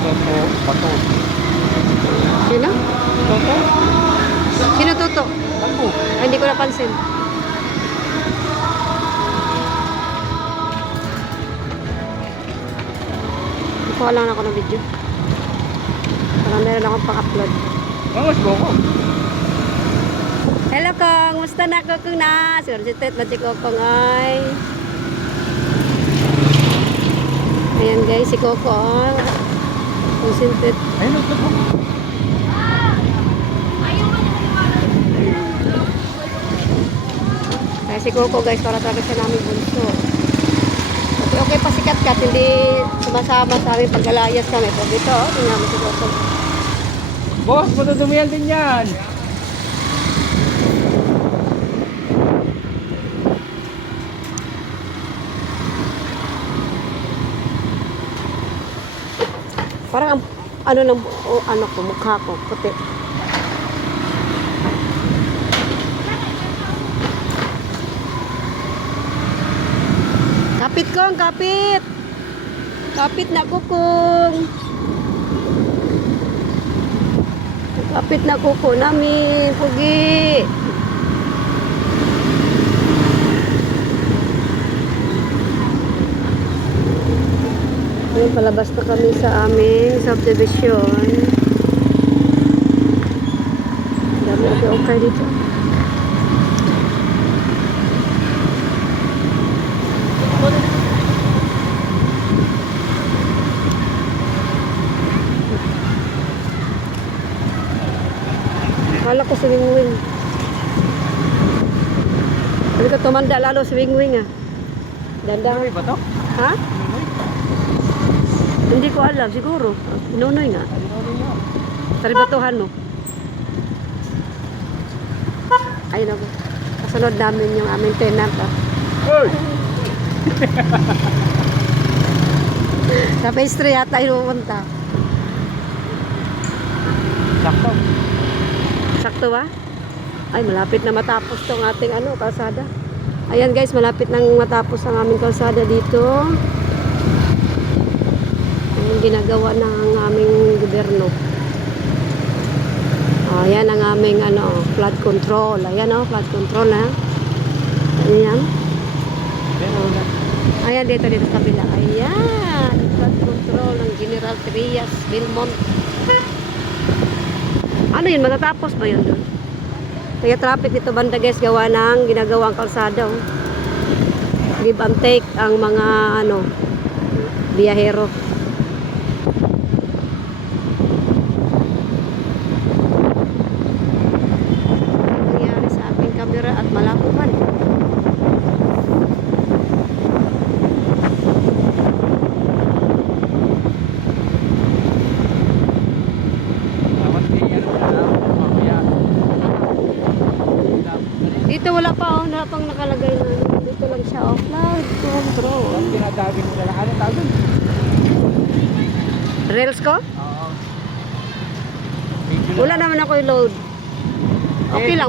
Toto, pato. Sino? Toto? Sino Toto? Ako. Ay, hindi ko napansin. Kuha lang ako ng video. Para meron akong pang-upload. Mangas mo ko. Hello Kong! Musta na Kong na? Sursitet na si Kokong ay. Ayan guys, si Kokong. Sursitet. Ayun, ito po. Kaya si Coco guys, para talaga siya namin bunso. Okay pa si Kat, hindi sumasama sa amin paglalayas kami. Pag ito, tingnan mo si Coco. Boss, matudumihan din yan. Parang ano lang, ano ko, mukha ko, puti. Kapit Kong, kapit! Kapit na Kukong! Kapit na kuko namin, pugi! Ngayon, palabas na kami sa aming subdivision. Dami okay dito. Kala ko swing-wing. Sabi ko tumanda lalo swing-wing ah. Danda. Ano ba to? Ha? Hindi ko alam, siguro. Inunoy nga. Saribatuhan mo. Ayun ako. Kasunod namin yung aming tenant ah. Hoy! Sa pastry yata inupunta. Sakto. Sakto ba? Ay, malapit na matapos tong ating kalsada. Ayan guys, malapit nang matapos ang aming kalsada dito. Ang ginagawa ng aming gobyerno. Ayan ang aming flood control. Ayan flood control na. Ayan. Ayan dito sa kabila. Ayan, flood control ng General Trias Belmont. Ano yun? Matatapos ba yun doon? Kaya traffic dito banda guys, gawa ng ginagawang kalsada. Give and take ang mga biyahero. Nangyari sa aking kamera at malakuman. Dito wala pa wala pang nakalagay na dito lang siya flood control. Ang tinatawag mo na ano tawag? Rails ko? Oo. Wala naman ako i-load. Okay lang.